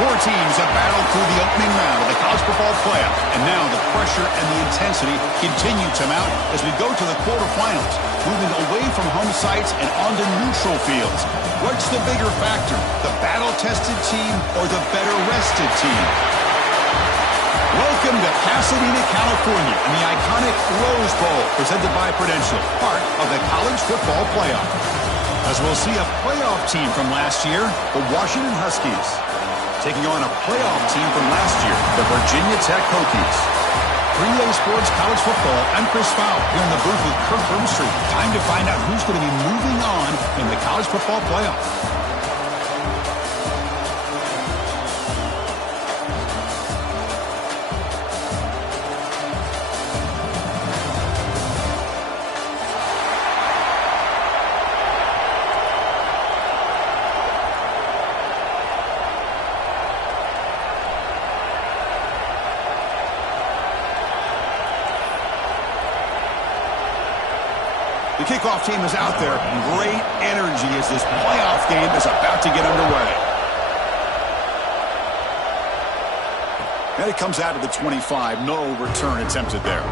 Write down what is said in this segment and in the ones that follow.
Four teams have battled through the opening round of the college football playoff, and now the pressure and the intensity continue to mount as we go to the quarterfinals, moving away from home sites and onto neutral fields. What's the bigger factor, the battle-tested team or the better-rested team? Welcome to Pasadena, California, and the iconic Rose Bowl, presented by Prudential, part of the college football playoff. As we'll see a playoff team from last year, the Washington Huskies, taking on a playoff team from last year, the Virginia Tech Hokies. 3A Sports College Football, I'm Chris Fowler, here in the booth with Kirk Broomstreet. Time to find out who's going to be moving on in the college football playoff. The kickoff team is out there. Great energy as this playoff game is about to get underway. And it comes out of the 25. No return attempted there.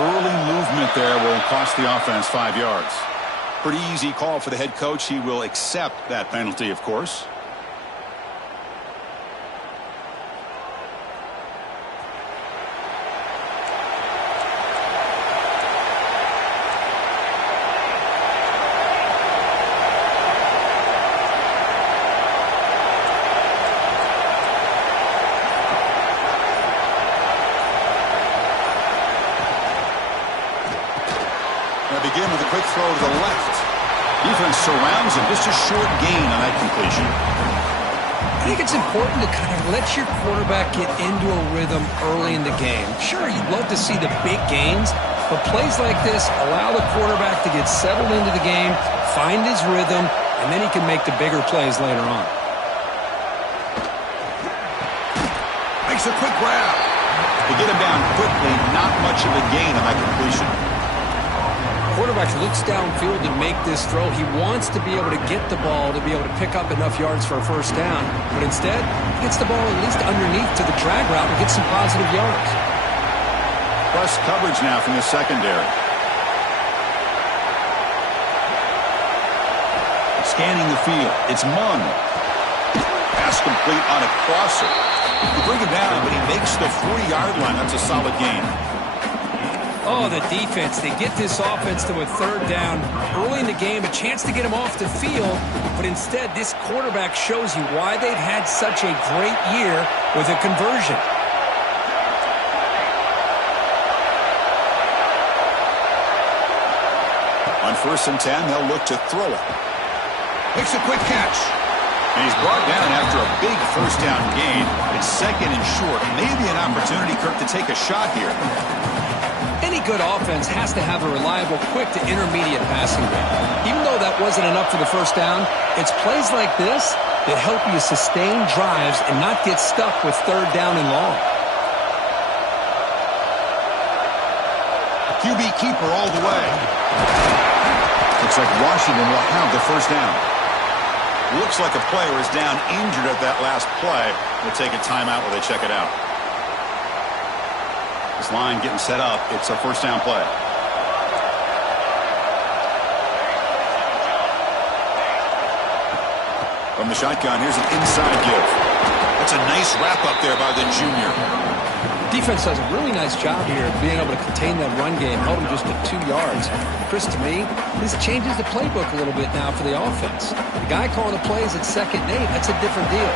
Early movement there will cost the offense 5 yards. Pretty easy call for the head coach. He will accept that penalty, of course. Begin with a quick throw to the left. Defense surrounds him. Just a short gain on that completion. I think it's important to kind of let your quarterback get into a rhythm early in the game. Sure, you'd love to see the big gains, but plays like this allow the quarterback to get settled into the game, find his rhythm, and then he can make the bigger plays later on. Makes a quick grab. To get him down quickly, not much of a gain on that completion. Quarterback looks downfield to make this throw. He wants to be able to get the ball to be able to pick up enough yards for a first down. But instead, he gets the ball at least underneath to the drag route and gets some positive yards. Press coverage now from the secondary. Scanning the field. It's Munn. Pass complete on a crosser. You bring him down, but he makes the 40-yard line. That's a solid gain. Oh, the defense, they get this offense to a third down early in the game, a chance to get him off the field, but instead this quarterback shows you why they've had such a great year with a conversion. On 1st and 10, they'll look to throw it. Makes a quick catch. And he's brought down after a big first down gain. It's 2nd and short. Maybe an opportunity, Kirk, to take a shot here. Any good offense has to have a reliable, quick to intermediate passing game. Even though that wasn't enough for the first down, it's plays like this that help you sustain drives and not get stuck with 3rd down and long. QB keeper all the way. Looks like Washington will have the first down. Looks like a player is down injured at that last play. We'll take a timeout while they check it out. This line getting set up. It's a first down play. From the shotgun, here's an inside give. That's a nice wrap up there by the junior. Defense does a really nice job here of being able to contain that run game, held him just at 2 yards. Chris, to me, this changes the playbook a little bit now for the offense. The guy calling the plays at 2nd and 8, that's a different deal.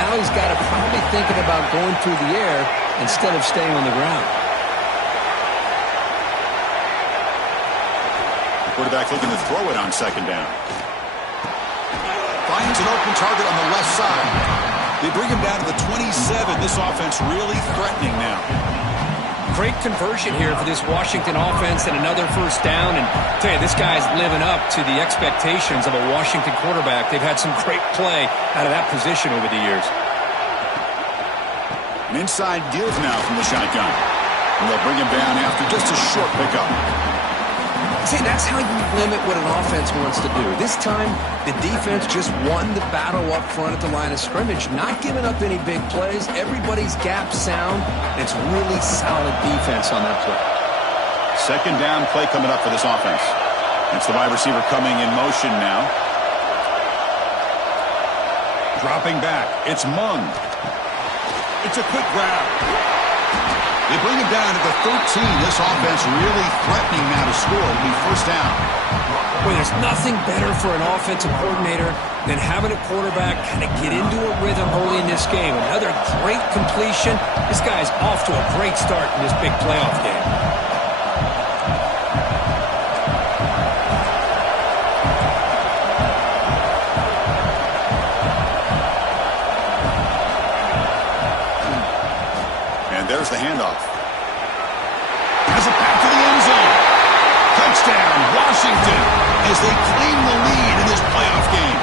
Now he's got to probably thinking about going through the air instead of staying on the ground. Quarterback looking to throw it on 2nd down. Finds an open target on the left side. They bring him down to the 27. This offense really threatening now. Great conversion here for this Washington offense and another first down. And I tell you, this guy's living up to the expectations of a Washington quarterback. They've had some great play out of that position over the years. An inside give now from the shotgun. And they'll bring him down after just a short pickup. See, that's how you limit what an offense wants to do. This time, the defense just won the battle up front at the line of scrimmage, not giving up any big plays. Everybody's gap sound. It's really solid defense on that play. Second down play coming up for this offense. It's the wide receiver coming in motion now. Dropping back. It's Mung. It's a quick grab. They bring him down to the 13. This offense really threatening now to score. It'll be first down. Boy, there's nothing better for an offensive coordinator than having a quarterback kind of get into a rhythm early in this game. Another great completion. This guy's off to a great start in this big playoff game. There's the handoff. Has it back to the end zone. Touchdown, Washington, as they claim the lead in this playoff game.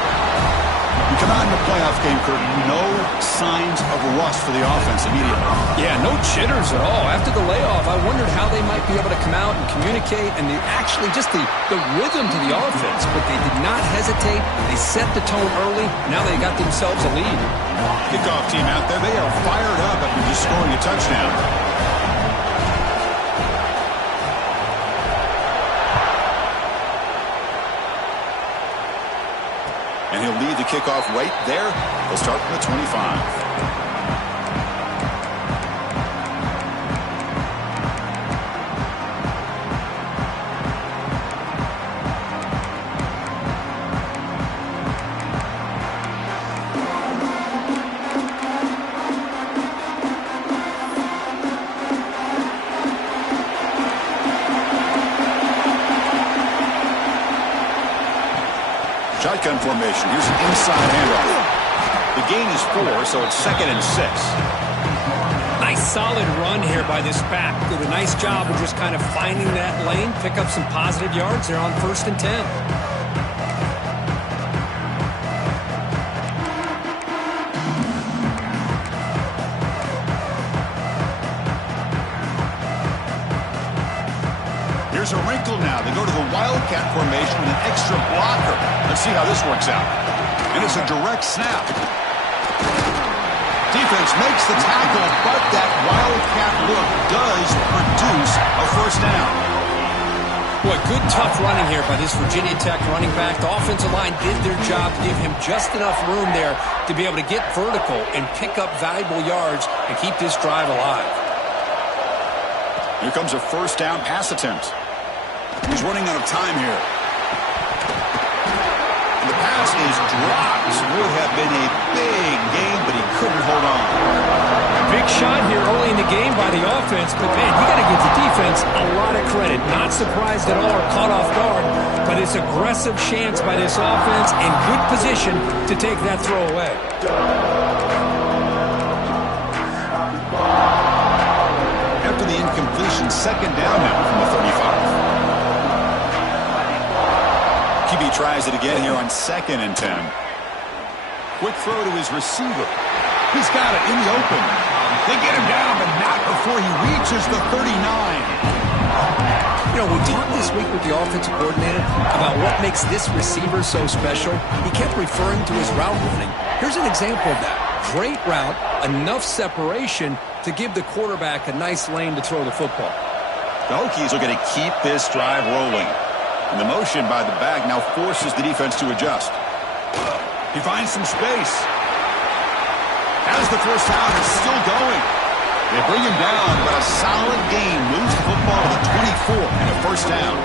You come out in the playoff game, Kurt, no signs of rust for the offense immediately. Yeah, no jitters at all. After the layoff, I wondered how they might be able to come out and communicate and just the rhythm to the offense. But they did not hesitate. They set the tone early. Now they got themselves a lead. Kickoff team out there. They are fired up after just scoring a touchdown. And he'll lead the kickoff right there. They'll start from the 25. Shotgun formation. Here's an inside handoff. The gain is 4, so it's 2nd and 6. Nice solid run here by this back. Did a nice job of just kind of finding that lane, pick up some positive yards. They're on 1st and 10. Here's a wrinkle now. They go to the Wildcat formation with an extra blocker. Let's see how this works out. And it's a direct snap. Defense makes the tackle, but that Wildcat look does produce a first down. Boy, good tough running here by this Virginia Tech running back. The offensive line did their job to give him just enough room there to be able to get vertical and pick up valuable yards and keep this drive alive. Here comes a first down pass attempt. He's running out of time here. And the pass is dropped. Would have been a big game, but he couldn't hold on. Big shot here early in the game by the offense, but man, you got to give the defense a lot of credit. Not surprised at all or caught off guard, but it's aggressive chance by this offense in good position to take that throw away. After the incompletion, second down now from the 35. QB tries it again here on 2nd and 10. Quick throw to his receiver. He's got it in the open. They get him down, but not before he reaches the 39. You know, we talked this week with the offensive coordinator about what makes this receiver so special. He kept referring to his route running. Here's an example of that. Great route, enough separation to give the quarterback a nice lane to throw the football. The Hokies are going to keep this drive rolling. And the motion by the back now forces the defense to adjust. He finds some space. Has the first down, is still going. They bring him down, but a solid gain moves the football to the 24 and a first down.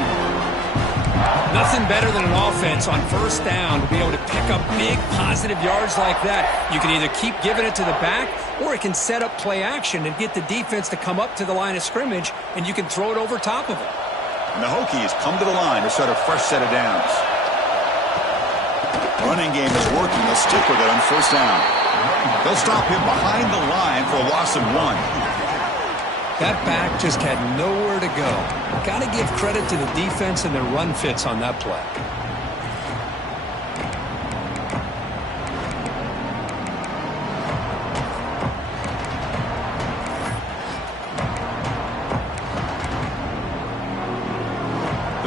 Nothing better than an offense on first down to be able to pick up big positive yards like that. You can either keep giving it to the back, or it can set up play action and get the defense to come up to the line of scrimmage, and you can throw it over top of it. And the Hokies come to the line to start a fresh set of downs. running game is working. They'll stick with it on first down. They'll stop him behind the line for a loss of 1. That back just had nowhere to go. Got to give credit to the defense and their run fits on that play.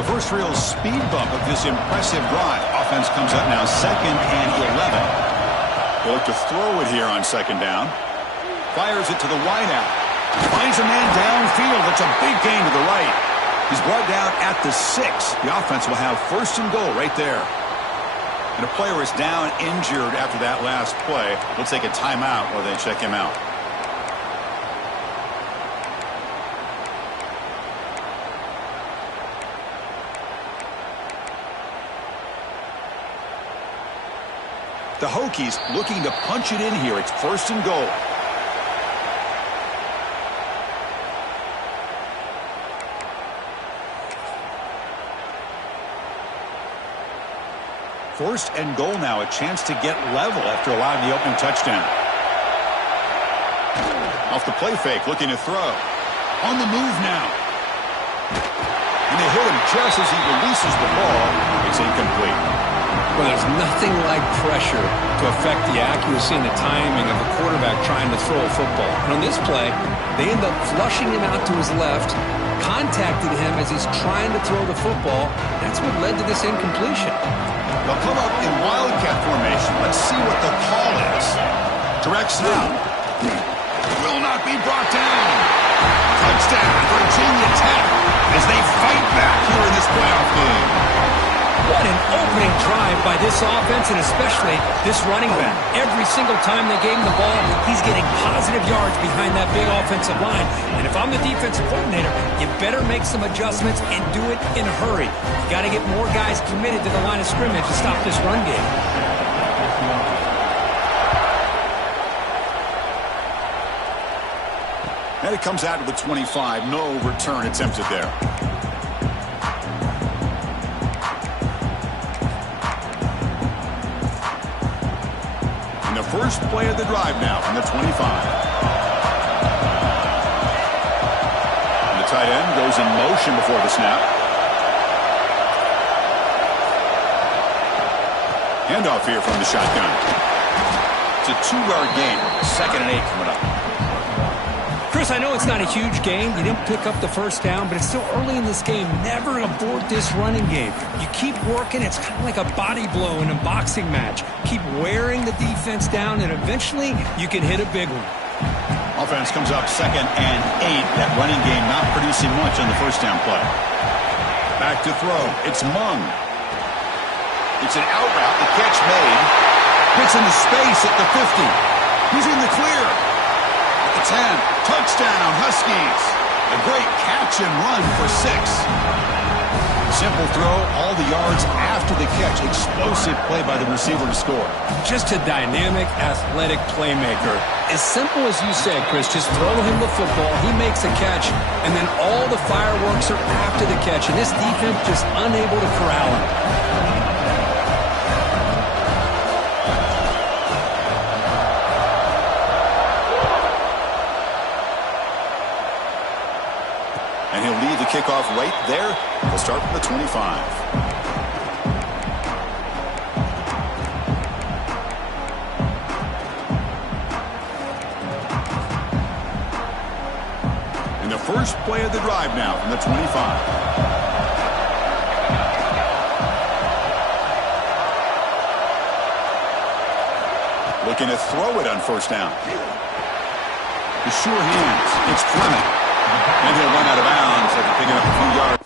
The first real speed bump of this impressive drive. Offense comes up now 2nd and 11. They'll look to throw it here on 2nd down. Fires it to the wideout. Finds a man downfield. It's a big gain to the right. He's brought down at the 6. The offense will have 1st and goal right there. And a player is down injured after that last play. We'll take a timeout while they check him out. The Hokies looking to punch it in here. It's 1st and goal. First and goal now, a chance to get level after allowing the opening touchdown. Off the play fake, looking to throw. On the move now. And they hit him just as he releases the ball. It's incomplete. Well, there's nothing like pressure to affect the accuracy and the timing of a quarterback trying to throw a football. And on this play, they end up flushing him out to his left, contacted him as he's trying to throw the football. That's what led to this incompletion. They'll come up in wildcat formation. Let's see what the call is. Direct snap. Will not be brought down. Touchdown, Virginia Tech, as they fight back here in this playoff game. What an opening drive by this offense, and especially this running back. Every single time they gave him the ball, he's getting positive yards behind that big offensive line. And if I'm the defensive coordinator, you better make some adjustments and do it in a hurry. You got to get more guys committed to the line of scrimmage to stop this run game. And it comes out to the 25. No return attempted there. First play of the drive now from the 25. And the tight end goes in motion before the snap. Handoff here from the shotgun. It's a 2-yard gain. 2nd and 8 coming up. Chris, I know it's not a huge gain. You didn't pick up the first down, but it's still early in this game. Never abort this running game. You keep working. It's kind of like a body blow in a boxing match. Keep wearing the defense down, and eventually you can hit a big one. Offense comes up 2nd and 8. That running game not producing much on the first down play. Back to throw. It's Mung. It's an out route. The catch made. Gets into space at the 50. He's in the clear. 10. Touchdown, Huskies. A great catch and run for 6. Simple throw, all the yards after the catch. Explosive play by the receiver to score. Just a dynamic, athletic playmaker. As simple as you said, Chris, just throw him the football, he makes a catch, and then all the fireworks are after the catch. And this defense just unable to corral him. And he'll leave the kickoff right there. We'll start from the 25. And the first play of the drive now from the 25. Looking to throw it on first down. The sure hands. It's Fleming. And he'll run out of bounds after picking up a few yards.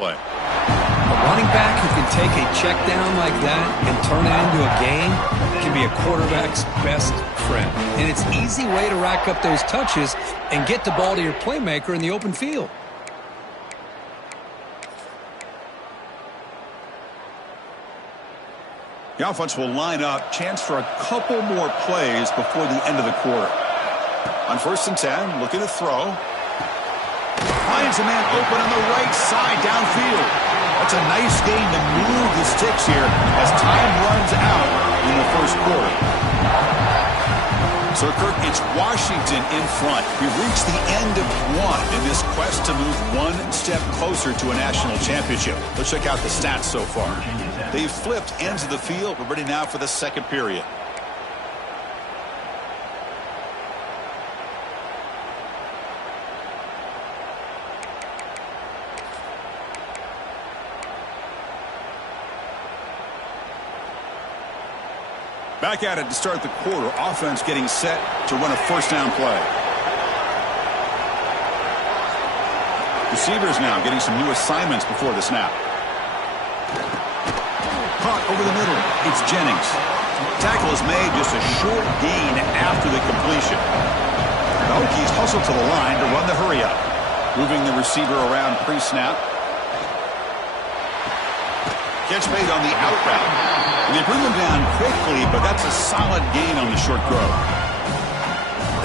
play. A running back who can take a check down like that and turn it into a gain can be a quarterback's best friend. And it's an easy way to rack up those touches and get the ball to your playmaker in the open field. The offense will line up. Chance for a couple more plays before the end of the quarter. On 1st and 10, looking to throw. Finds a man open on the right side downfield. That's a nice gain to move the sticks here as time runs out in the first quarter. So, Kirk, it's Washington in front. We've reached the end of one in this quest to move one step closer to a national championship. Let's check out the stats so far. They've flipped ends of the field. We're ready now for the second period. Back at it to start the quarter. Offense getting set to run a first down play. Receivers now getting some new assignments before the snap. Caught over the middle. It's Jennings. Tackle is made, just a short gain after the completion. The Hokies hustle to the line to run the hurry up. Moving the receiver around pre-snap. Catch made on the out route. And they bring him down quickly, but that's a solid gain on the short throw.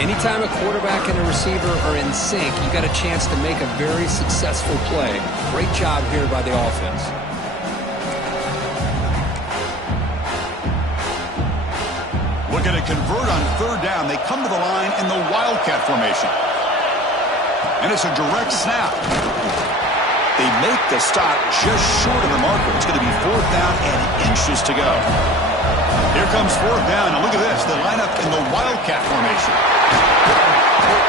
Anytime a quarterback and a receiver are in sync, you got a chance to make a very successful play. Great job here by the offense. Looking to convert on 3rd down. They come to the line in the Wildcat formation. And it's a direct snap. They make the stop just short of the marker. It's going to be 4th down and inches to go. Here comes 4th down, and look at this. They line up in the Wildcat formation.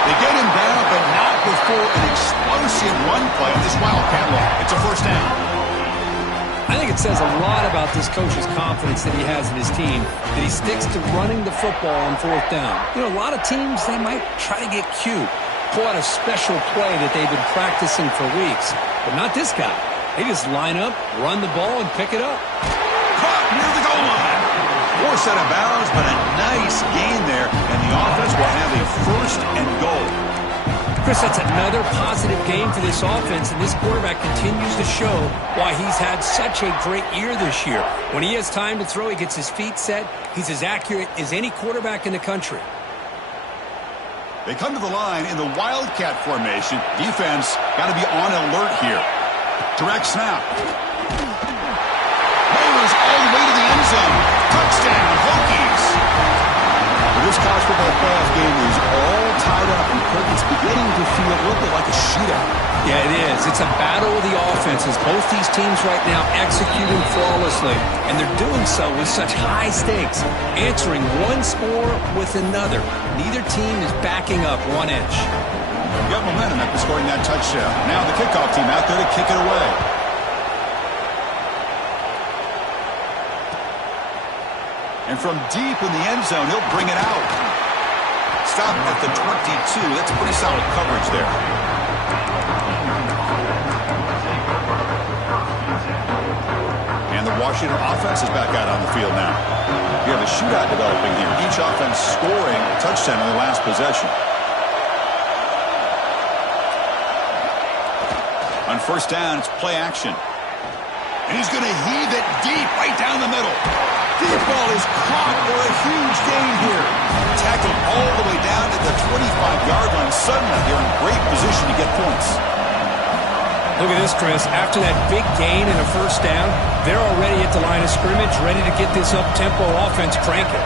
They get him down, but not before an explosive run play on this Wildcat look. It's a 1st down. I think it says a lot about this coach's confidence that he has in his team, that he sticks to running the football on 4th down. You know, a lot of teams, they might try to get cute, pull out a special play that they've been practicing for weeks. But not this guy. They just line up, run the ball, and pick it up. Caught near the goal line. Forced out of bounds, but a nice gain there, and the offense will have a 1st and goal. Chris, that's another positive game for this offense, and this quarterback continues to show why he's had such a great year this year. When he has time to throw, he gets his feet set. He's as accurate as any quarterback in the country. They come to the line in the Wildcat formation. Defense got to be on alert here. Direct snap. Rolls all the way to the end zone. Touchdown, Hokies. This college football playoff game is all tied up, and it's beginning to feel a little bit like a shootout. Yeah, it is. It's a battle of the offenses. Both these teams right now executing flawlessly, and they're doing so with such high stakes, answering one score with another. Neither team is backing up 1 inch. Got momentum after scoring that touchdown. Now the kickoff team out there to kick it away. And from deep in the end zone, he'll bring it out. Stop at the 22. That's pretty solid coverage there. And the Washington offense is back out on the field now. We have a shootout developing here. Each offense scoring a touchdown in the last possession. On 1st down, it's play action. And he's going to heave it deep right down the middle. Deep ball is caught for a huge gain here. Tackled all the way down to the 25-yard line. Suddenly, they're in great position to get points. Look at this, Chris. After that big gain and a 1st down, they're already at the line of scrimmage, ready to get this up-tempo offense cranking.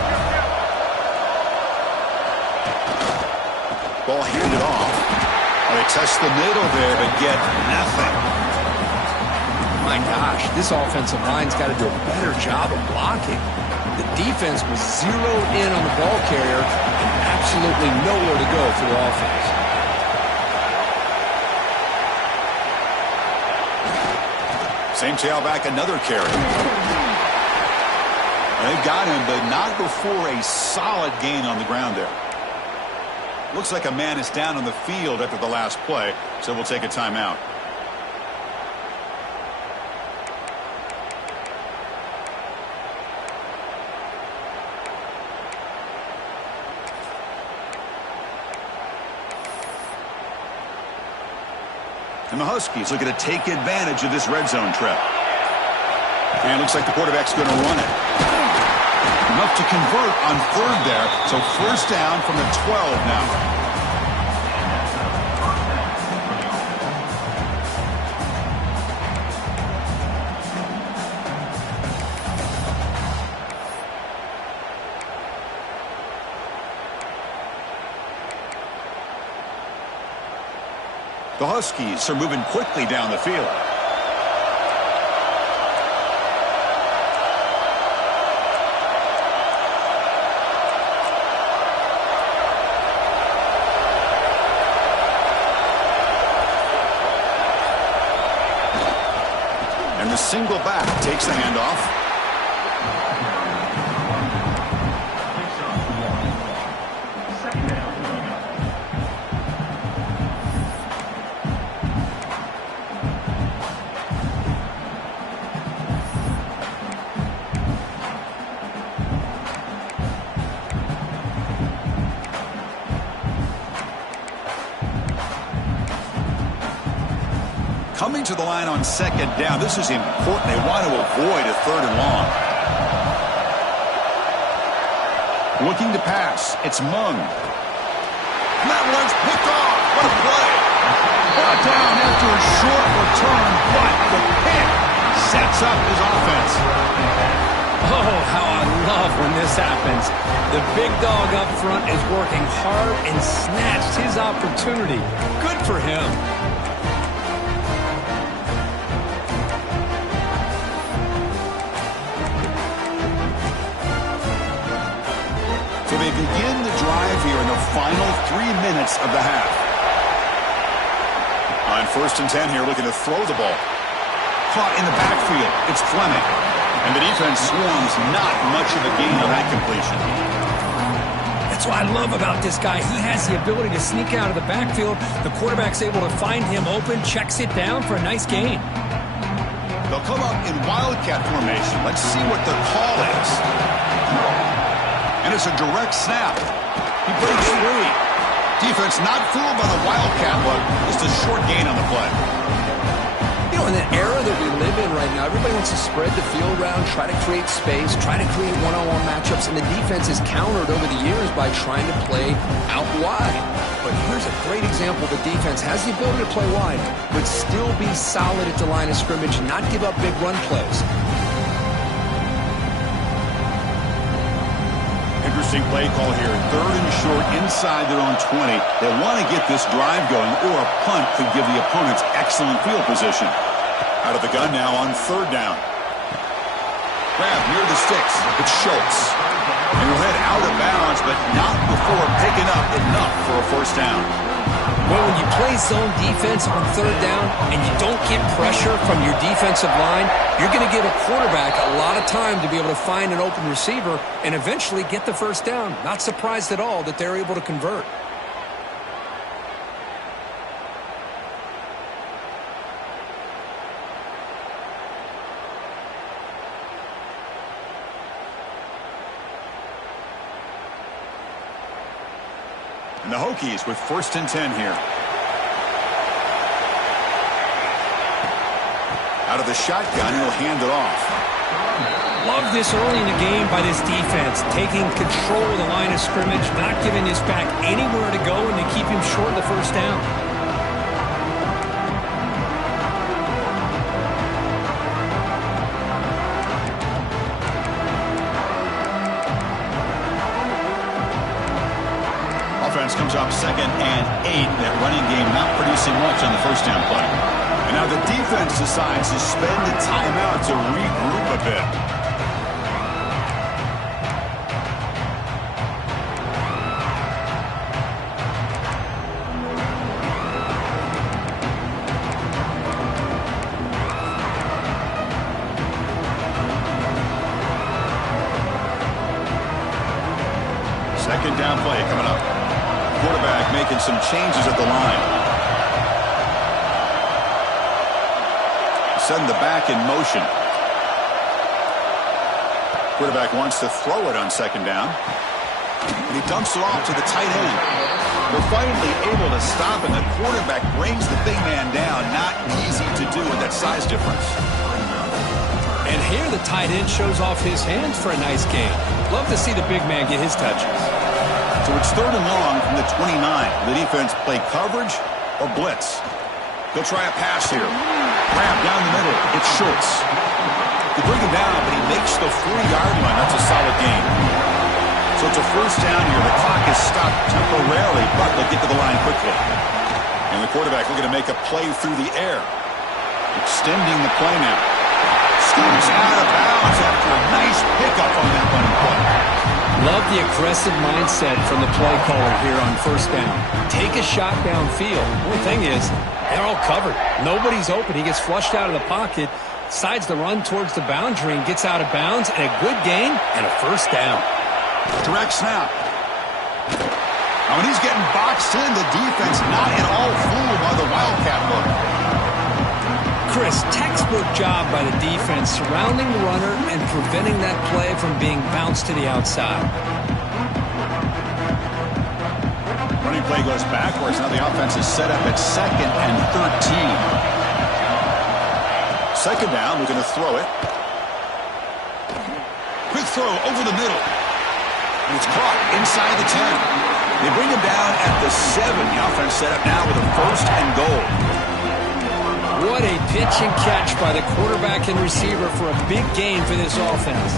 Ball handed off. They test the middle there, but get nothing. My gosh, this offensive line's got to do a better job of blocking. The defense was zeroed in on the ball carrier and absolutely nowhere to go for the offense. Same tailback, another carry. They've got him, but not before a solid gain on the ground there. Looks like a man is down on the field after the last play, so we'll take a timeout. And the Huskies looking to take advantage of this red zone trip. And it looks like the quarterback's going to run it. Enough to convert on third there. So first down from the 12 now. The Huskies are moving quickly down the field. And the single back takes the handoff. Coming to the line on second down. This is important. They want to avoid a third and long. Looking to pass. It's Mung. That one's picked off. What a play. Brought down after a short return, but the pick sets up his offense. Oh, how I love when this happens. The big dog up front is working hard and snatched his opportunity. Good for him. So they begin the drive here in the final 3 minutes of the half. On first and 10 here, looking to throw the ball. Caught in the backfield. It's Fleming. And the defense swarms, not much of a gain on that completion. That's what I love about this guy. He has the ability to sneak out of the backfield. The quarterback's able to find him open, checks it down for a nice gain. They'll come up in wildcat formation. Let's see what the call is. And it's a direct snap. He breaks free. Defense not fooled by the wildcat look. Just a short gain on the play. You know, in the era that we live in right now, everybody wants to spread the field around, try to create space, try to create one-on-one matchups, and the defense is countered over the years by trying to play out wide. But here's a great example. The defense has the ability to play wide, but still be solid at the line of scrimmage, not give up big run plays. Interesting play call here. Third and short inside their own 20. They want to get this drive going, or a punt could give the opponents excellent field position. Out of the gun now on third down. Grab near the sticks. It's Schultz. And he'll head out of bounds, but not before picking up enough for a first down. Well, when you play zone defense on third down and you don't get pressure from your defensive line, you're going to give a quarterback a lot of time to be able to find an open receiver and eventually get the first down. Not surprised at all that they're able to convert. And the Hokies with first and 10 here. Out of the shotgun, he'll hand it off. Love this early in the game by this defense, taking control of the line of scrimmage, not giving this back anywhere to go, and they keep him short of the first down. Offense comes up 2nd and 8. That running game not producing much on the first down play. And now the defense decides to spend a timeout to regroup a bit. Second down play coming up. Quarterback making some changes at the line. Send the back in motion. Quarterback wants to throw it on second down. And he dumps it off to the tight end. They're finally able to stop, and the quarterback brings the big man down. Not easy to do with that size difference. And here the tight end shows off his hands for a nice gain. Love to see the big man get his touches. So it's 3rd and long from the 29. The defense play coverage or blitz. He'll try a pass here. Grab down the middle. It's Schultz. They bring him down, but he makes the 40-yard line. That's a solid gain. So it's a 1st down here. The clock is stopped temporarily, but they'll get to the line quickly. And the quarterback looking to make a play through the air. Extending the play now. Scoops out of bounds after a nice pickup on that running play. Love the aggressive mindset from the play caller here on 1st down. Take a shot downfield. The thing is, they're all covered. Nobody's open. He gets flushed out of the pocket, decides to run towards the boundary and gets out of bounds, and a good gain and a 1st down. Direct snap. Now when he's getting boxed in, the defense not at all fooled by the Wildcat look. Chris, textbook job by the defense surrounding the runner and preventing that play from being bounced to the outside. Running play goes backwards. Now the offense is set up at 2nd and 13. 2nd down, we're going to throw it. Quick throw over the middle. And it's caught inside the 10. They bring him down at the 7. The offense set up now with a 1st and goal. What a pitch and catch by the quarterback and receiver for a big gain for this offense.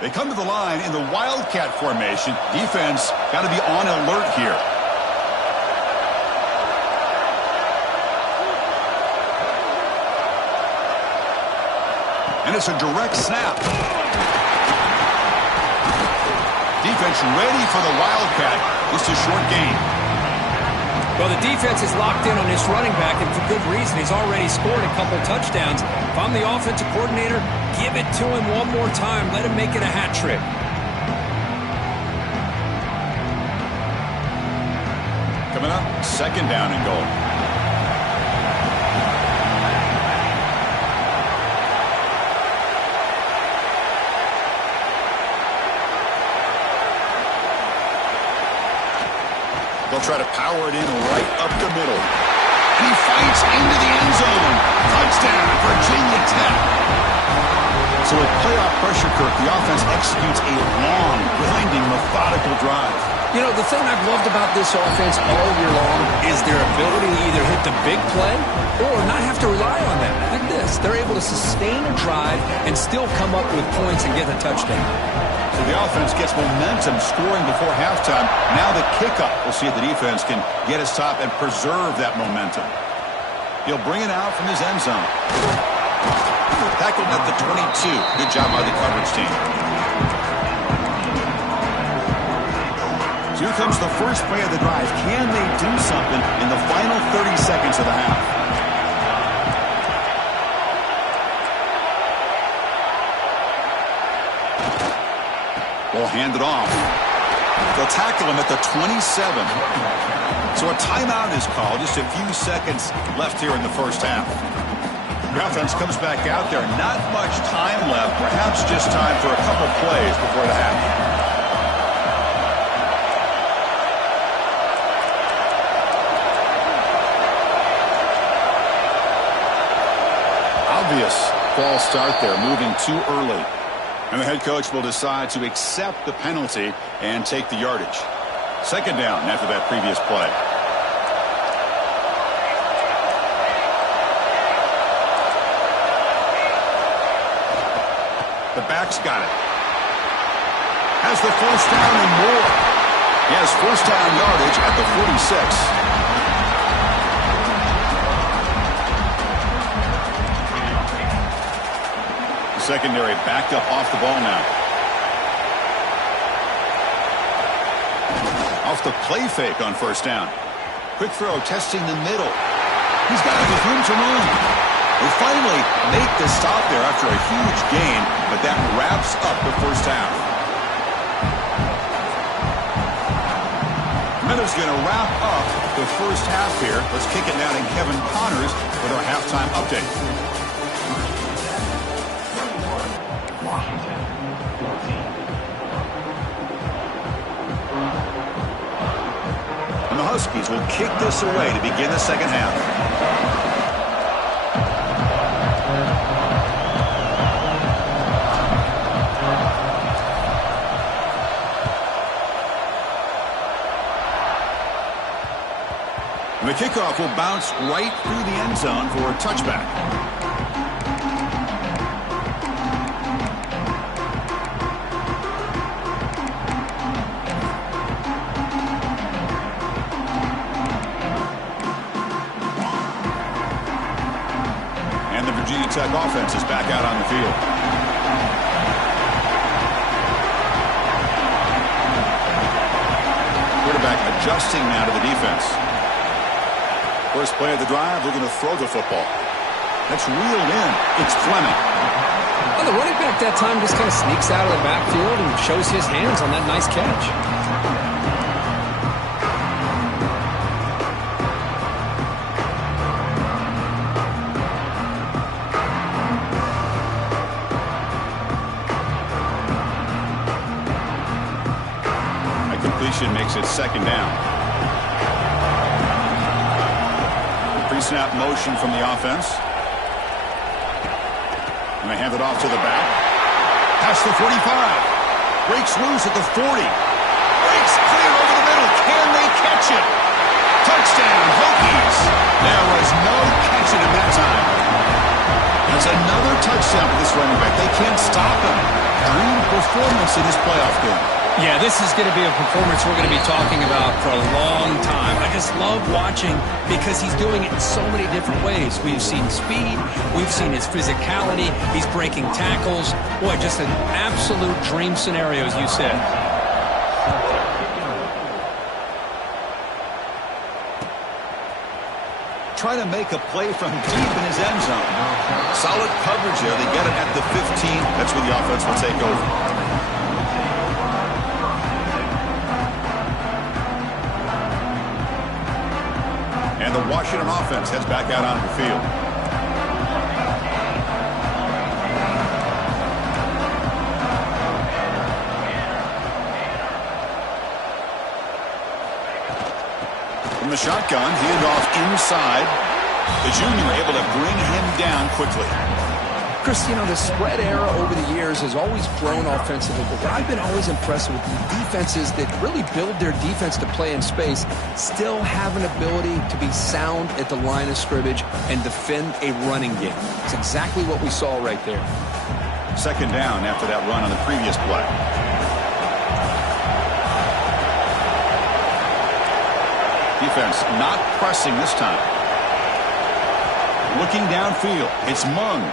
They come to the line in the Wildcat formation. Defense got to be on alert here. And it's a direct snap. Defense ready for the Wildcat. Just a short gain. Well, the defense is locked in on this running back, and for good reason. He's already scored a couple touchdowns. If I'm the offensive coordinator, give it to him one more time. Let him make it a hat trick. Coming up, 2nd down and goal. They'll try to power it in right up the middle. And he fights into the end zone. Touchdown, Virginia Tech. So with playoff pressure, Kirk, the offense executes a long, grinding, methodical drive. You know, the thing I've loved about this offense all year long is their ability to either hit the big play or not have to rely on that. Like this, they're able to sustain a drive and still come up with points and get a touchdown. So the offense gets momentum, scoring before halftime. Now the kickoff. We'll see if the defense can get his top and preserve that momentum. He'll bring it out from his end zone. Tackled at the 22. Good job by the coverage team. So here comes the first play of the drive. Can they do something in the final 30 seconds of the half? Will hand it off. They'll tackle him at the 27. So a timeout is called. Just a few seconds left here in the 1st half. The offense comes back out there. Not much time left. Perhaps just time for a couple plays before the half. Obvious false start there, moving too early. And the head coach will decide to accept the penalty and take the yardage. 2nd down after that previous play. The back's got it. Has the 1st down and more. He has 1st down yardage at the 46. Secondary backed up off the ball now. Off the play fake on 1st down. Quick throw testing the middle. He's got it with room to run. They finally make the stop there after a huge gain, but that wraps up the 1st half. Miller's going to wrap up the 1st half here. Let's kick it now to Kevin Connors with our halftime update. Washington 14, Huskies will kick this away to begin the second half. The kickoff will bounce right through the end zone for a touchback. And the Virginia Tech offense is back out on the field. Quarterback adjusting now to the defense. First play of the drive, we're going to throw the football. That's reeled in. It's Fleming. Well, the running back that time just kind of sneaks out of the backfield and shows his hands on that nice catch. A completion makes it second down. Pre-snap motion from the offense. And they hand it off to the back. Past the 45. Breaks loose at the 40. Breaks clear over the middle. Can they catch it? Touchdown, Hokies. There was no catching him that time. That's another touchdown for this running back. They can't stop him. Dream performance in this playoff game. Yeah, this is going to be a performance we're going to be talking about for a long time. I just love watching because he's doing it in so many different ways. We've seen speed. We've seen his physicality. He's breaking tackles. Boy, just an absolute dream scenario, as you said. Try to make a play from deep in his end zone. Solid coverage there. They get it at the 15. That's where the offense will take over. And the Washington offense heads back out onto the field. From the shotgun, handoff inside. The junior able to bring him down quickly. Chris, you know, the spread era over the years has always grown offensively, but what I've been always impressed with the defenses that really build their defense to play in space still have an ability to be sound at the line of scrimmage and defend a running game. It's exactly what we saw right there. Second down after that run on the previous play. Defense not pressing this time. Looking downfield, it's Mung.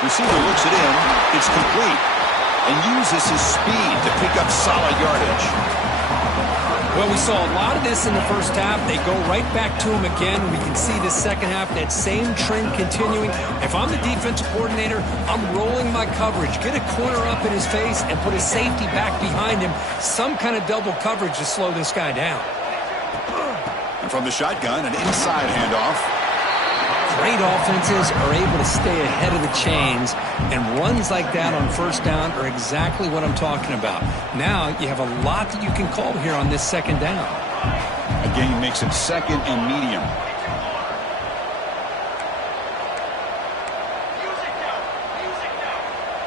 Receiver looks it in. It's complete. And uses his speed to pick up solid yardage. Well, we saw a lot of this in the first half. They go right back to him again. We can see the second half, that same trend continuing. If I'm the defensive coordinator, I'm rolling my coverage. Get a corner up in his face and put a safety back behind him. Some kind of double coverage to slow this guy down. And from the shotgun, an inside handoff. Great offenses are able to stay ahead of the chains, and runs like that on first down are exactly what I'm talking about. Now you have a lot that you can call here on this second down. Again, he makes it second and medium.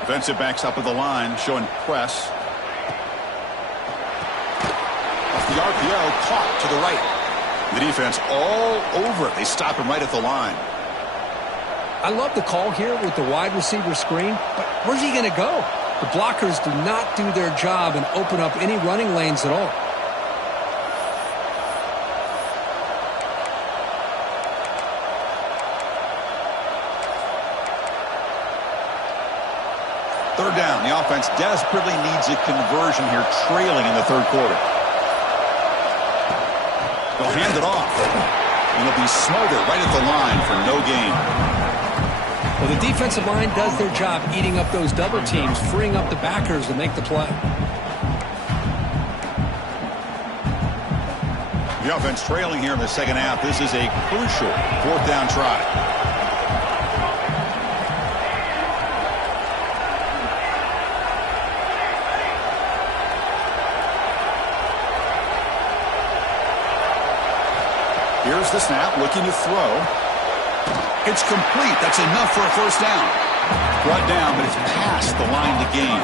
Defensive backs up at the line, showing press. Off the RPO, caught to the right. The defense all over it. They stop him right at the line. I love the call here with the wide receiver screen, but where's he going to go? The blockers do not do their job and open up any running lanes at all. Third down. The offense desperately needs a conversion here, trailing in the third quarter. They'll hand it off. And it'll be smothered right at the line for no gain. Well, the defensive line does their job eating up those double teams, freeing up the backers to make the play. The offense trailing here in the second half. This is a crucial fourth down try. Here's the snap, looking to throw. It's complete. That's enough for a first down. Brought down, but it's past the line to gain.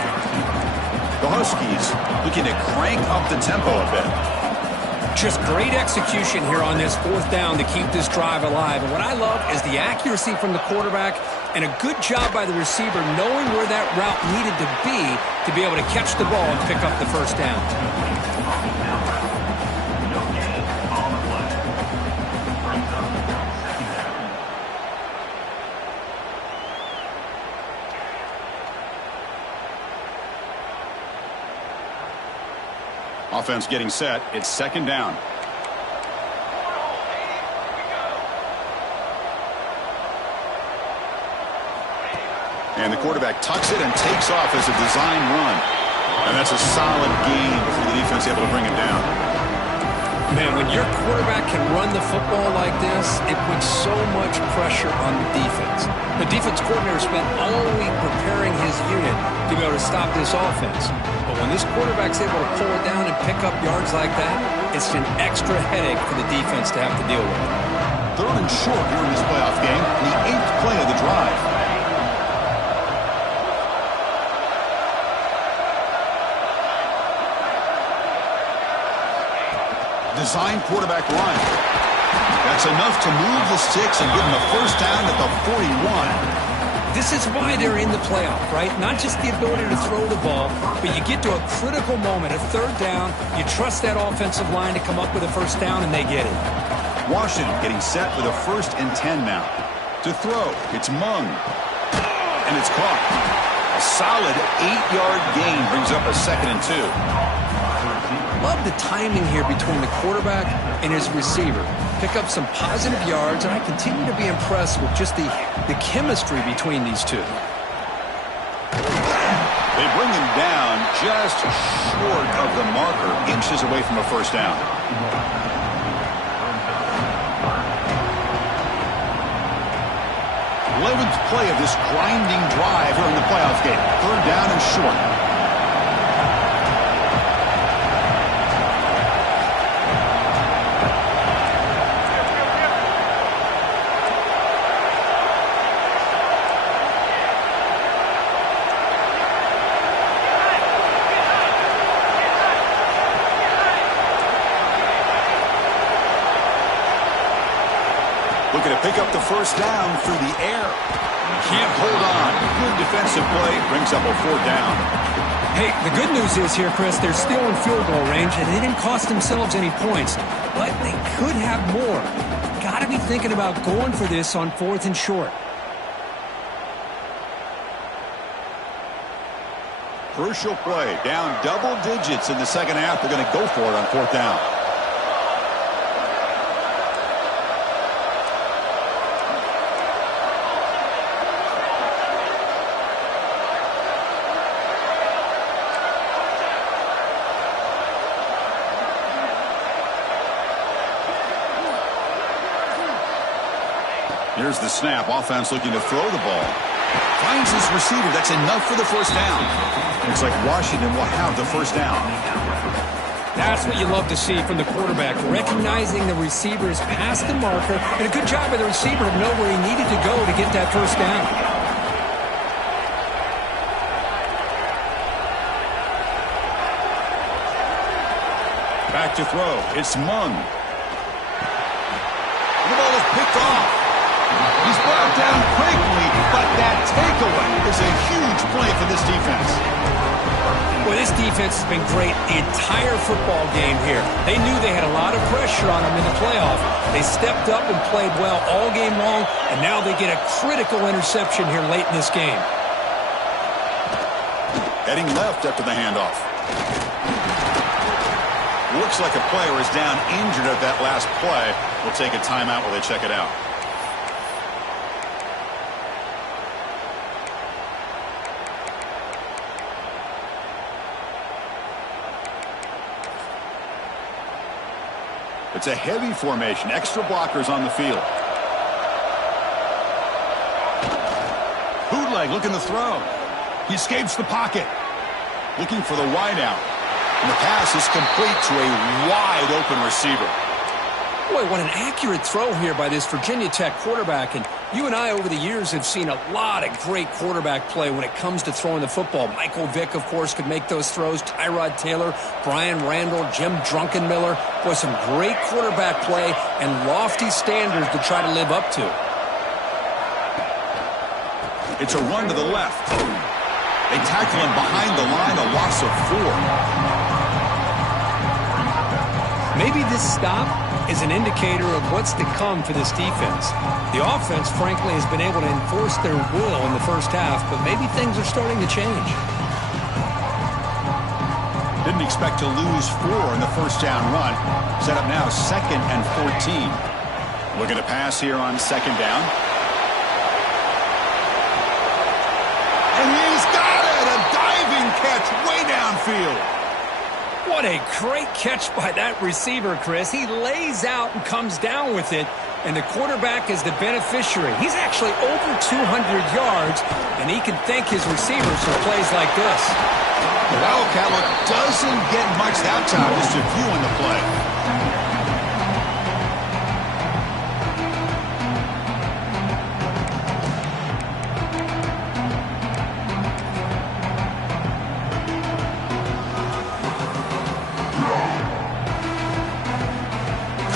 The Huskies looking to crank up the tempo a bit. Just great execution here on this fourth down to keep this drive alive. And what I love is the accuracy from the quarterback and a good job by the receiver knowing where that route needed to be able to catch the ball and pick up the first down. Offense getting set. It's second down. And the quarterback tucks it and takes off as a design run. And that's a solid gain before the defense able to bring him down. Man, when your quarterback can run the football like this, it puts so much pressure on the defense. The defense coordinator spent all week preparing his unit to be able to stop this offense. But when this quarterback's able to pull it down and pick up yards like that, it's an extra headache for the defense to have to deal with. Third and short here in this playoff game, the 8th play of the drive. Design quarterback run. That's enough to move the sticks and give them a first down at the 41. This is why they're in the playoff, right? Not just the ability to throw the ball, but you get to a critical moment, a third down, you trust that offensive line to come up with a first down, and they get it. Washington getting set for the 1st and 10 now. To throw, it's Mung. And it's caught. A solid 8-yard gain brings up a 2nd and 2. Love the timing here between the quarterback and his receiver. Pick up some positive yards, and I continue to be impressed with just the chemistry between these two. They bring him down just short of the marker, inches away from a first down. 11th play of this grinding drive here in the playoff game. Third down and short. Looking to pick up the first down through the air. Can't hold on. Good defensive play. Brings up a 4th down. Hey, the good news is here, Chris, they're still in field goal range, and they didn't cost themselves any points. But they could have more. Got to be thinking about going for this on 4th and short. Crucial play. Down double digits in the second half. They're going to go for it on 4th down. Here's the snap. Offense looking to throw the ball. Finds his receiver. That's enough for the first down. Looks like Washington will have the first down. That's what you love to see from the quarterback. Recognizing the receivers past the marker. And a good job by the receiver to know where he needed to go to get that first down. Back to throw. It's Mung. The ball is picked off. He's brought down quickly, but that takeaway is a huge play for this defense. Well, this defense has been great the entire football game here. They knew they had a lot of pressure on them in the playoff. They stepped up and played well all game long, and now they get a critical interception here late in this game. Heading left after the handoff. Looks like a player is down injured at that last play. We'll take a timeout while they check it out. It's a heavy formation. Extra blockers on the field. Bootleg looking to throw. He escapes the pocket. Looking for the wide out. And the pass is complete to a wide open receiver. Boy, what an accurate throw here by this Virginia Tech quarterback. And you and I over the years have seen a lot of great quarterback play when it comes to throwing the football. Michael Vick, of course, could make those throws. Tyrod Taylor, Brian Randall, Jim Druckenmiller. Boy, some great quarterback play and lofty standards to try to live up to. It's a run to the left. They tackle him behind the line, a loss of 4. Maybe this stop is an indicator of what's to come for this defense. The offense, frankly, has been able to enforce their will in the first half, but maybe things are starting to change. Didn't expect to lose 4 in the first down run. Set up now 2nd and 14. Looking to pass here on 2nd down. And he's got it! A diving catch way downfield. What a great catch by that receiver, Chris. He lays out and comes down with it, and the quarterback is the beneficiary. He's actually over 200 yards, and he can thank his receivers for plays like this. The Wildcat look doesn't get much that time, just a few on the play.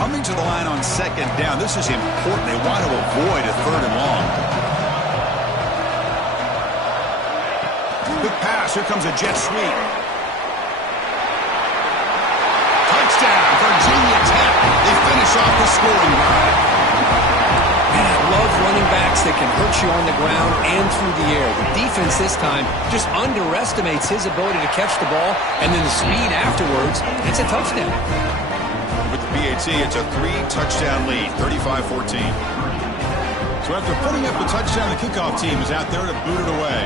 Coming to the line on 2nd down. This is important. They want to avoid a 3rd and long. Quick pass. Here comes a jet sweep. Touchdown, Virginia Tech. They finish off the scoring drive. Man, I love running backs that can hurt you on the ground and through the air. The defense this time just underestimates his ability to catch the ball, and then the speed afterwards. It's a touchdown. With the BAT, it's a 3-touchdown lead, 35-14. So after putting up the touchdown, the kickoff team is out there to boot it away.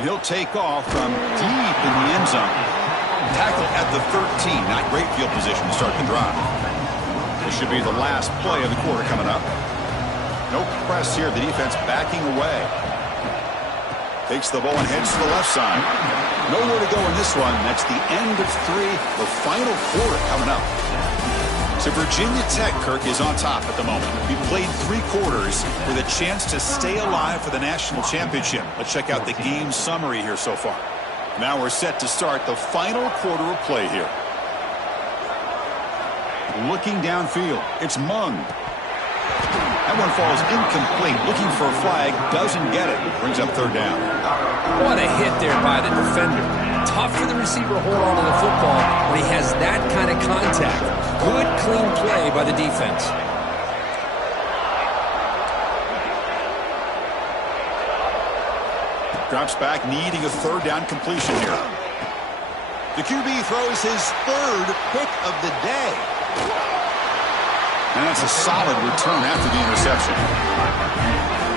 And he'll take off from deep in the end zone. Tackle at the 13. Not great field position to start the drive. This should be the last play of the quarter coming up. No press here. The defense backing away. Takes the ball and heads to the left side. Nowhere to go in this one. That's the end of 3. The final quarter coming up. So Virginia Tech, Kirk, is on top at the moment. We played 3 quarters with a chance to stay alive for the national championship. Let's check out the game summary here so far. Now we're set to start the final quarter of play here. Looking downfield. It's Mung. That one falls incomplete. Looking for a flag. Doesn't get it. Brings up 3rd down. What a hit there by the defender. Tough for the receiver to hold on to the football when he has that kind of contact. Good, clean play by the defense. Drops back, needing a 3rd down completion here. The QB throws his 3rd pick of the day. And that's a solid return after the interception.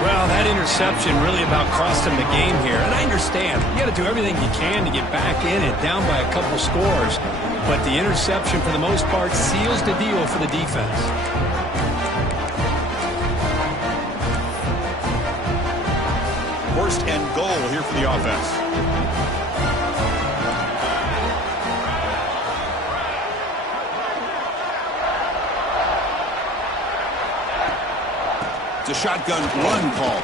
Well, that interception really about cost him the game here. And I understand. You got to do everything you can to get back in it, down by a couple scores. But the interception, for the most part, seals the deal for the defense. 1st and goal here for the offense. It's a shotgun run call.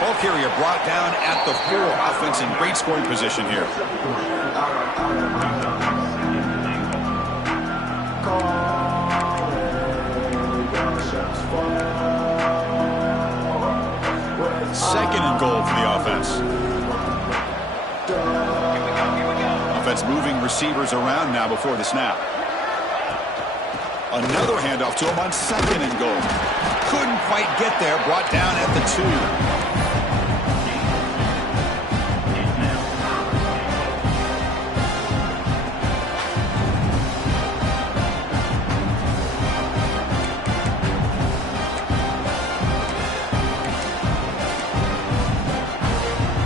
Ball carrier brought down at the 4. Offense in great scoring position here. Second and goal for the offense. Offense moving receivers around now before the snap. Another handoff to him on 2nd and goal. Couldn't quite get there. Brought down at the 2.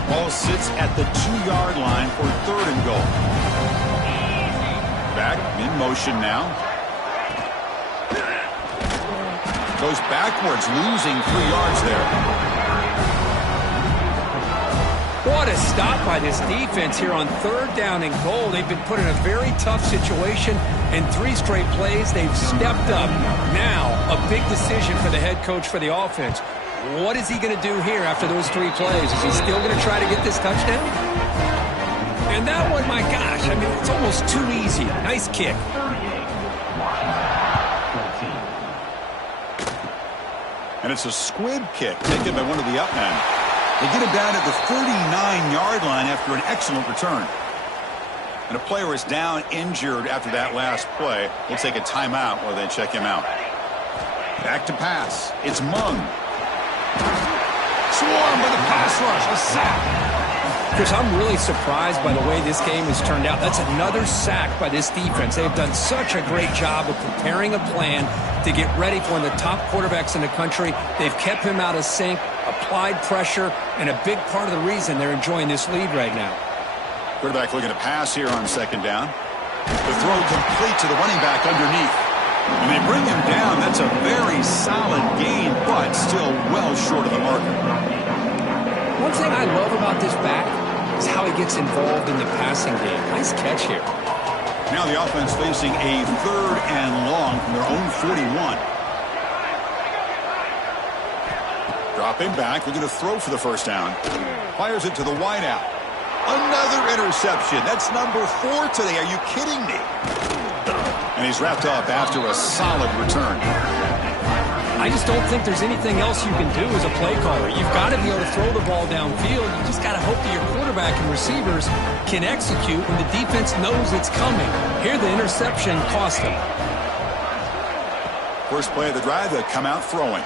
Ball sits at the 2-yard line for 3rd and goal. Back in motion now. Goes backwards, losing 3 yards there. What a stop by this defense here on 3rd down and goal. They've been put in a very tough situation, and 3 straight plays, they've stepped up. Now, a big decision for the head coach for the offense. What is he going to do here after those 3 plays? Is he still going to try to get this touchdown? And that one, my gosh, I mean, it's almost too easy. Nice kick. And it's a squib kick taken by one of the up men. They get him down at the 39-yard line after an excellent return. And a player is down injured after that last play. We'll take a timeout while they check him out. Back to pass. It's Mung. Swarmed by the pass rush. A sack. Chris, I'm really surprised by the way this game has turned out. That's another sack by this defense. They've done such a great job of preparing a plan to get ready for one of the top quarterbacks in the country. They've kept him out of sync, applied pressure, and a big part of the reason they're enjoying this lead right now. Quarterback looking to pass here on 2nd down. The throw complete to the running back underneath. And they bring him down. That's a very solid gain, but still well short of the marker. One thing I love about this back is how he gets involved in the passing game. Nice catch here. Now the offense facing a 3rd and long from their own 41. Dropping back, looking to throw for the 1st down. Fires it to the wideout. Another interception. That's number 4 today. Are you kidding me? And he's wrapped up after a solid return. I just don't think there's anything else you can do as a play caller. You've got to be able to throw the ball downfield. You just got to hope that your quarterback and receivers can execute when the defense knows it's coming. Here, the interception cost them. First play of the drive, they come out throwing.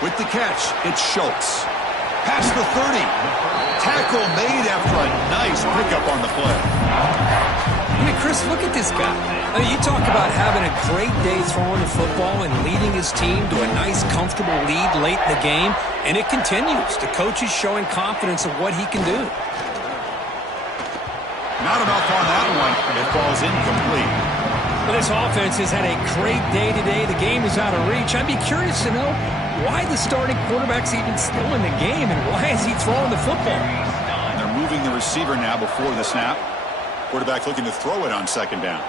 With the catch, it's Schultz. Past the 30. Tackle made after a nice pickup on the play. I mean, Chris, look at this guy. I mean, you talk about having a great day throwing the football and leading his team to a nice, comfortable lead late in the game, and it continues. The coach is showing confidence of what he can do. Not enough on that one. It falls incomplete. Well, this offense has had a great day today. The game is out of reach. I'd be curious to know why the starting quarterback's even still in the game, and why is he throwing the football? And they're moving the receiver now before the snap. Quarterback looking to throw it on 2nd down.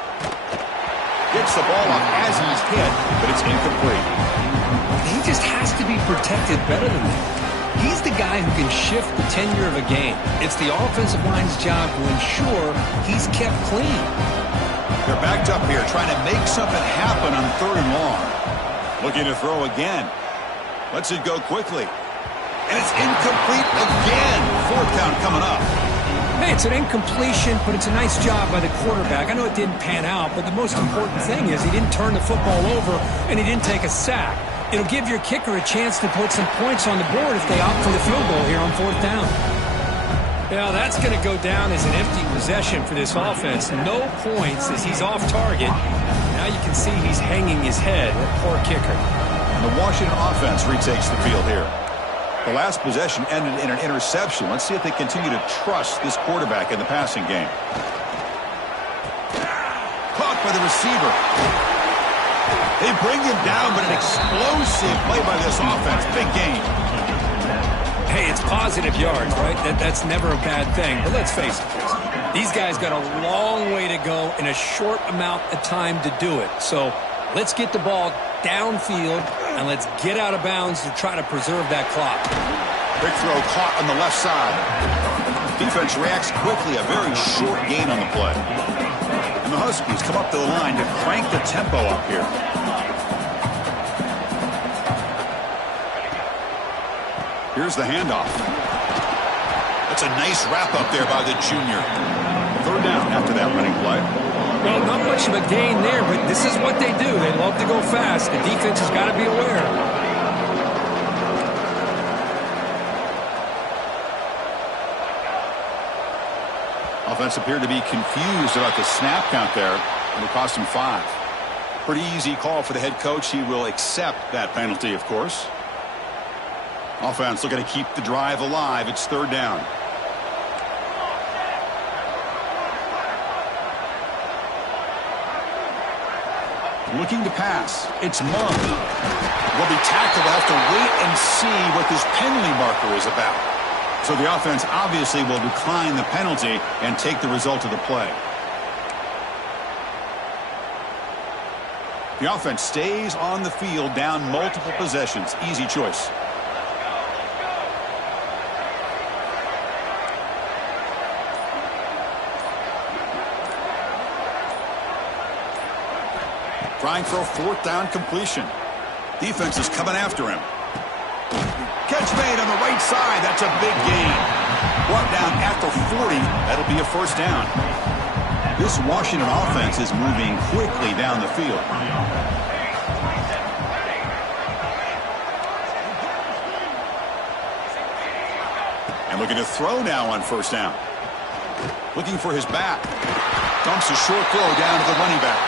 Gets the ball up as he's hit, but it's incomplete. He just has to be protected better than that. He's the guy who can shift the tenure of a game. It's the offensive line's job to ensure he's kept clean. They're backed up here, trying to make something happen on 3rd and long. Looking to throw again. Lets it go quickly. And it's incomplete again. 4th down coming up. Hey, it's an incompletion, but it's a nice job by the quarterback. I know it didn't pan out, but the most important thing is he didn't turn the football over and he didn't take a sack. It'll give your kicker a chance to put some points on the board if they opt for the field goal here on 4th down. Now, that's going to go down as an empty possession for this offense. No points as he's off target. Now you can see he's hanging his head. Poor kicker. And the Washington offense retakes the field here. The last possession ended in an interception. Let's see if they continue to trust this quarterback in the passing game. Caught by the receiver. They bring him down, but an explosive play by this offense. Big game. Hey, it's positive yards, right? That's never a bad thing. But let's face it, these guys got a long way to go in a short amount of time to do it. So let's get the ball downfield, and let's get out of bounds to try to preserve that clock. Big throw caught on the left side. Defense reacts quickly, a very short gain on the play. And the Huskies come up to the line to crank the tempo up here. Here's the handoff. That's a nice wrap up there by the junior. 3rd down after that running play. Well, not much of a gain there, but this is what they do. They love to go fast. The defense has got to be aware. Offense appeared to be confused about the snap count there, and it cost him 5. Pretty easy call for the head coach. He will accept that penalty, of course. Offense looking to keep the drive alive. It's 3rd down. Looking to pass. It's Mung. Will be tackled. We'll have to wait and see what this penalty marker is about. So the offense obviously will decline the penalty and take the result of the play. The offense stays on the field down multiple possessions. Easy choice. Trying for a fourth down completion. Defense is coming after him. Catch made on the right side. That's a big gain. Brought down at the 40. That'll be a first down. This Washington offense is moving quickly down the field. And looking to throw now on first down. Looking for his back. Dumps a short throw down to the running back.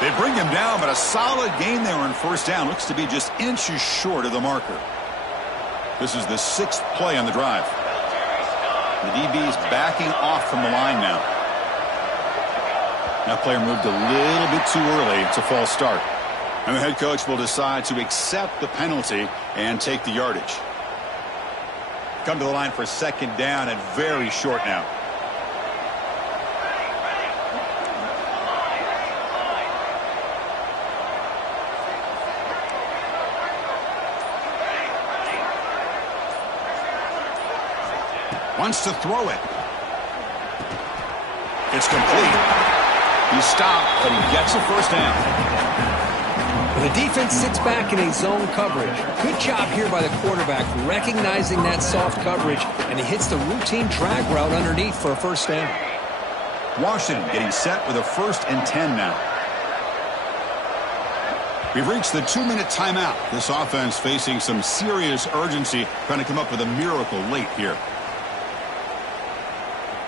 They bring him down, but a solid gain there on first down. Looks to be just inches short of the marker. This is the 6th play on the drive. The DB's backing off from the line now. That player moved a little bit too early. It's a false start. And the head coach will decide to accept the penalty and take the yardage. Come to the line for second down and very short now. Wants to throw it. It's complete. He stopped, but he gets a first down. The defense sits back in a zone coverage. Good job here by the quarterback, recognizing that soft coverage, and he hits the routine drag route underneath for a first down. Washington getting set with a 1st and 10 now. We've reached the 2-minute timeout. This offense facing some serious urgency, trying to come up with a miracle late here.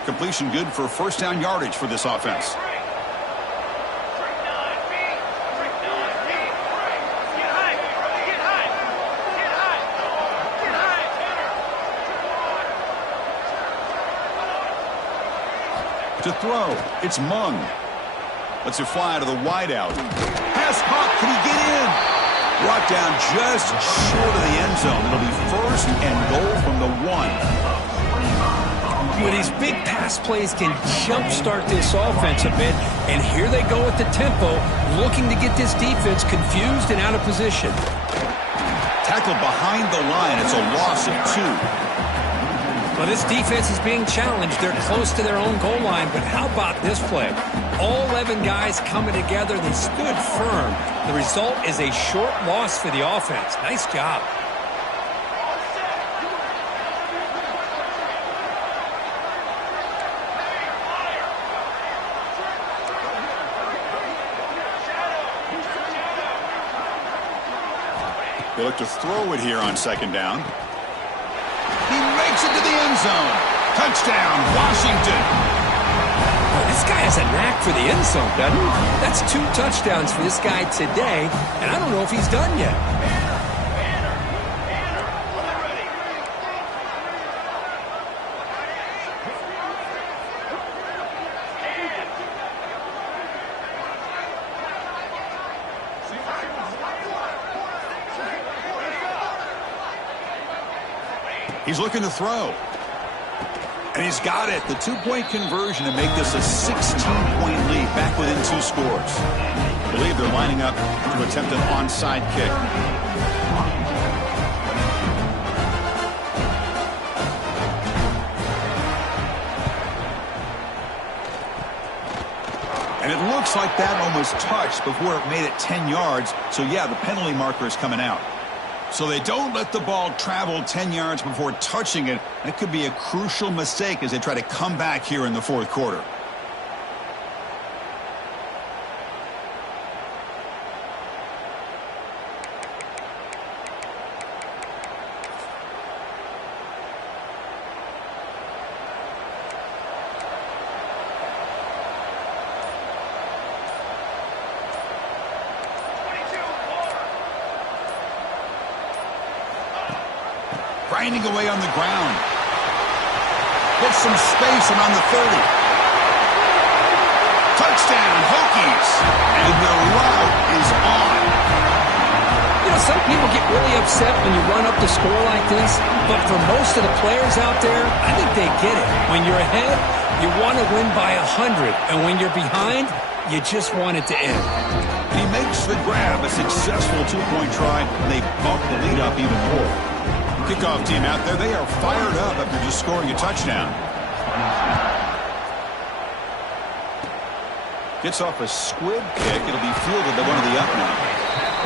Completion good for first down yardage for this offense. To throw, it's Mung. Lets it fly to the wideout. Pass caught, can he get in? Brought down just short of the end zone. It'll be 1st and goal from the 1. With these big pass plays can jumpstart this offense a bit, and here they go with the tempo, looking to get this defense confused and out of position. Tackled behind the line, it's a loss of 2. Well, this defense is being challenged. They're close to their own goal line, but how about this play? All 11 guys coming together, they stood firm. The result is a short loss for the offense. Nice job. They look to throw it here on second down. He makes it to the end zone. Touchdown, Washington. Boy, this guy has a knack for the end zone, doesn't he? That's 2 touchdowns for this guy today, and I don't know if he's done yet. He's looking to throw. And he's got it. The 2-point conversion to make this a 16-point lead, back within 2 scores. I believe they're lining up to attempt an onside kick. And it looks like that almost touched before it made it 10 yards. So, yeah, the penalty marker is coming out. So they don't let the ball travel 10 yards before touching it. That could be a crucial mistake as they try to come back here in the 4th quarter. Grinding away on the ground. Gets some space around the 30. Touchdown, Hokies. And the route is on. You know, some people get really upset when you run up the score like this, but for most of the players out there, I think they get it. When you're ahead, you want to win by 100, and when you're behind, you just want it to end. He makes the grab, a successful two-point try, and they bump the lead up even more. Kickoff team out there, they are fired up after just scoring a touchdown. Gets off a squib kick. It'll be fielded by one of the up now.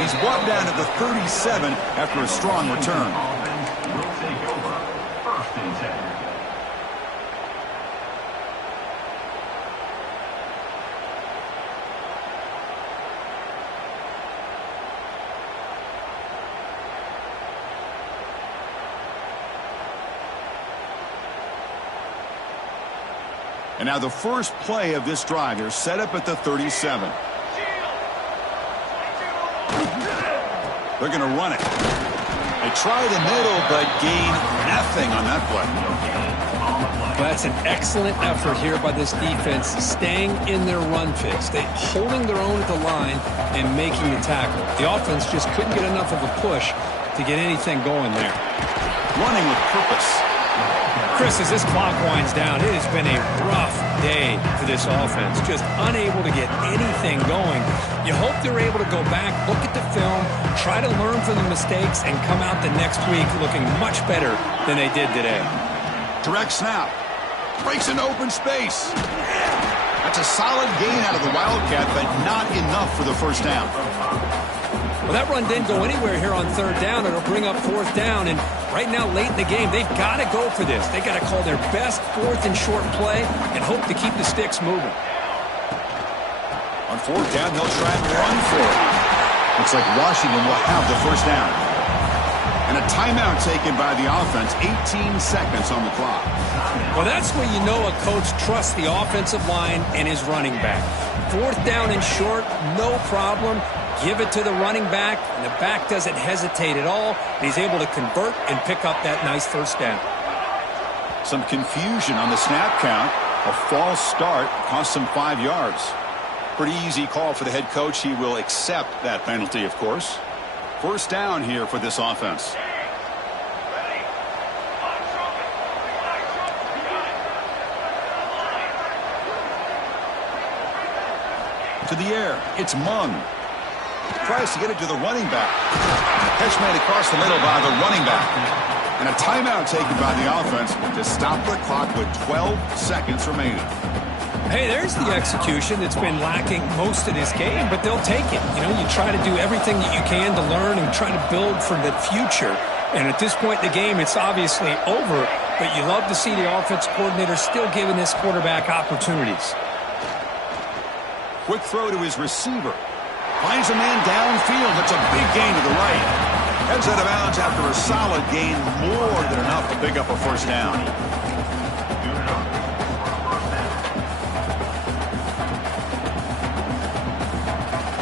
He's brought down at the 37 after a strong return. Will take over. 1st and 10. And now the first play of this drive, they're set up at the 37. They're going to run it. They try the middle, but gain nothing on that play. Well, that's an excellent effort here by this defense, staying in their run fix. They holding their own at the line and making the tackle. The offense just couldn't get enough of a push to get anything going there. Running with purpose. Chris, as this clock winds down, it has been a rough day for this offense. Just unable to get anything going. You hope they're able to go back, look at the film, try to learn from the mistakes, and come out the next week looking much better than they did today. Direct snap. Breaks into open space. That's a solid gain out of the Wildcat, but not enough for the first down. Well, that run didn't go anywhere here on 3rd down. It'll bring up 4th down, and right now, late in the game, they've got to go for this. They've got to call their best 4th and short play and hope to keep the sticks moving. On 4th down, they'll try and run for it. Looks like Washington will have the first down. And a timeout taken by the offense, 18 seconds on the clock. Well, that's where you know a coach trusts the offensive line and his running back. 4th down and short, no problem. Give it to the running back, and the back doesn't hesitate at all. He's able to convert and pick up that nice first down. Some confusion on the snap count. A false start cost him 5 yards. Pretty easy call for the head coach. He will accept that penalty, of course. First down here for this offense. To the air, it's Mung. Tries to get it to the running back. Catch made across the middle by the running back. And a timeout taken by the offense to stop the clock with 12 seconds remaining. Hey, there's the execution that's been lacking most of this game, but they'll take it. You know, you try to do everything that you can to learn and try to build for the future. And at this point in the game, it's obviously over, but you love to see the offense coordinator still giving this quarterback opportunities. Quick throw to his receiver. Finds a man downfield. That's a big gain to the right. Heads out of bounds after a solid gain, more than enough to pick up a first down.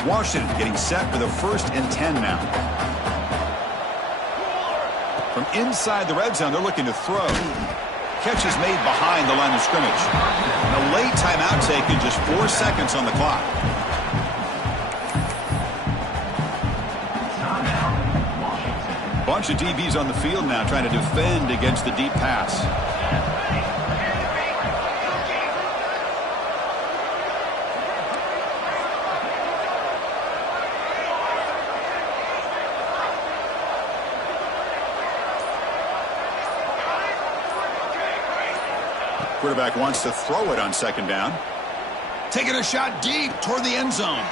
Washington getting set for the 1st and 10 now. From inside the red zone, they're looking to throw. Catch is made behind the line of scrimmage. And a late timeout taken, just 4 seconds on the clock. Bunch of DBs on the field now trying to defend against the deep pass. Quarterback wants to throw it on 2nd down. Taking a shot deep toward the end zone.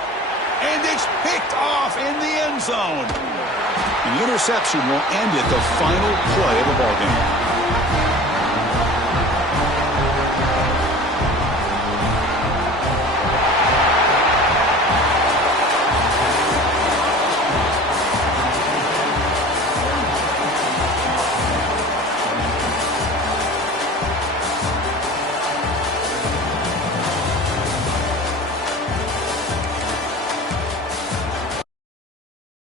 And it's picked off in the end zone. And the interception will end it, the final play of the ballgame.